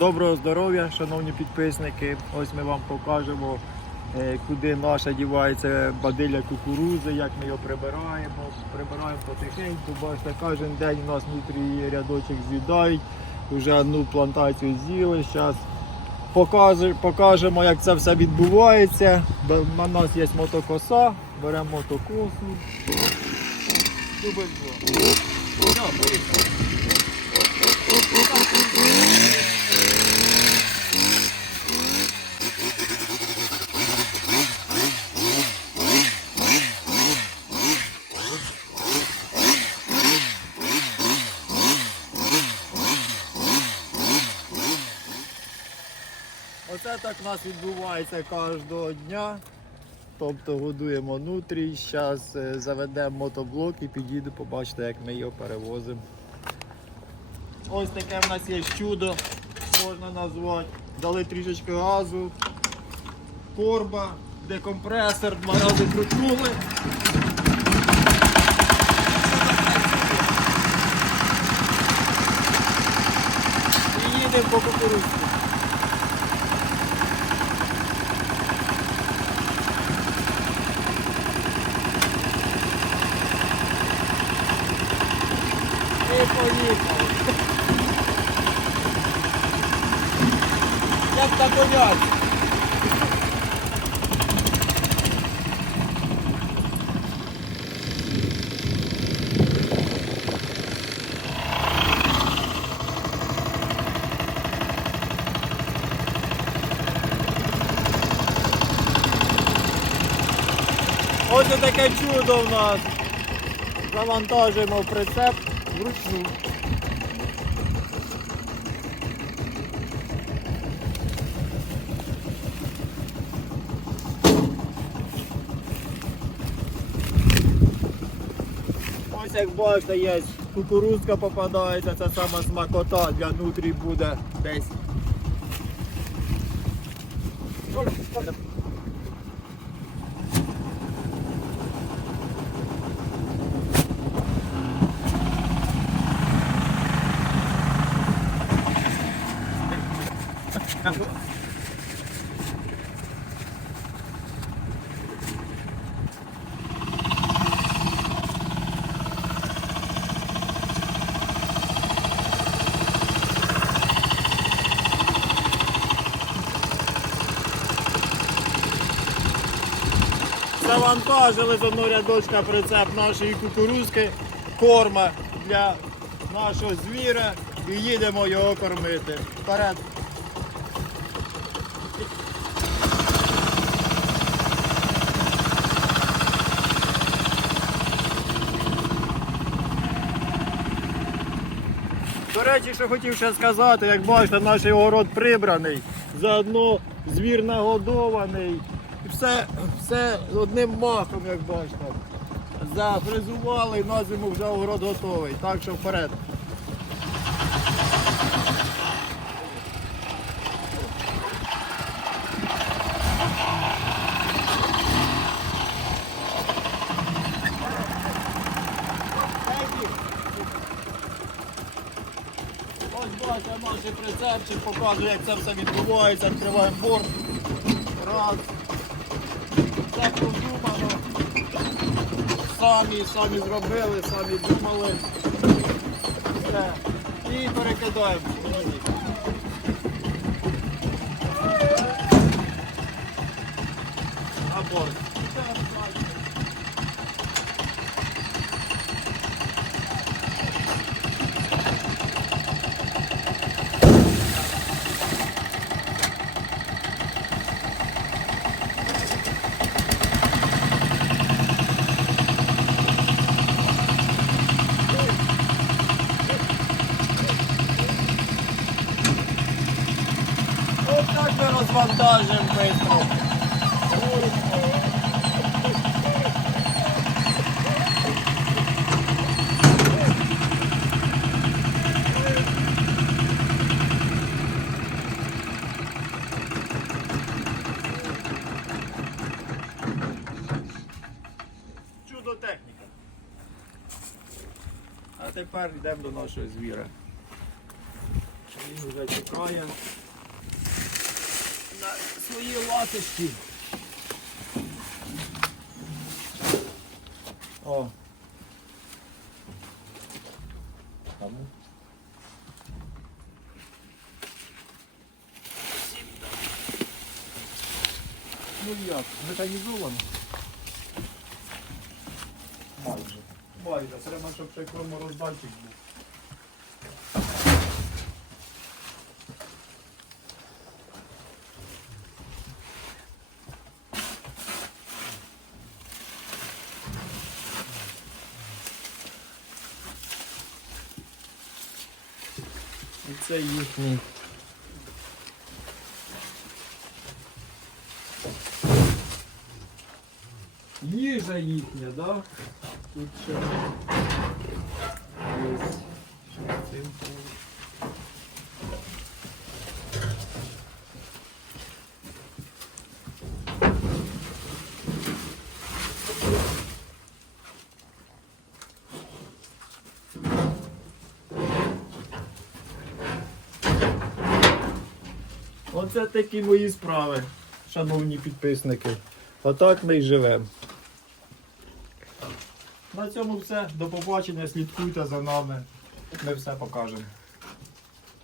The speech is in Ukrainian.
Доброго здоров'я, шановні підписники. Ось ми вам покажемо, е, куди наша дівається бадиля кукурузи, як ми його прибираємо. Прибираємо потихеньку, бачите, кожен день у нас внутрі рядочок з'їдають. Вже одну плантацію з'їли. Зараз покажемо, як це все відбувається. У нас є мотокоса, беремо мотокосу. Дубль. У нас відбувається кожного дня. Тобто годуємо нутрій, зараз заведемо мотоблок і підійду, побачите, як ми його перевозимо. Ось таке в нас є чудо, можна назвати. Дали трішечки газу, корба, декомпресор, два рази крутнули. І їдемо по кукурудзі. І. Як на коняці. Ось таке чудо в нас. Завантажуємо прицеп вручну. Ось як бачите, є кукурузка попадається, це сама смакота для нутрій буде десь. Завантажили з одного рядочка прицеп нашої кукурузки, корма для нашого звіра і їдемо його кормити. Вперед. До речі, що хотів ще сказати, як бачите, наш огород прибраний, заодно звір нагодований. Все, все одним махом, як бачите. Зафризували, на зиму вже огород готовий. Так що вперед. Ось бачите, наш прицепчик показує, як це все відбувається. Відкриваємо борт. Раз. Все продумано. Самі, самі зробили, самі думали. Все. І перекидаємо. А борт. Так ми розвантажуємо швидко. Чудо техніка. А тепер йдемо до нашого звіра. Він вже чекає свої латишки. О. Ну як, механізовано? Майже. Майже. Треба, щоб ще кромороздатчик був. І це їхній. Їжа їхня, да? Тут ще є. Оце такі мої справи, шановні підписники. Отак ми й живемо. На цьому все. До побачення, слідкуйте за нами. Ми все покажемо.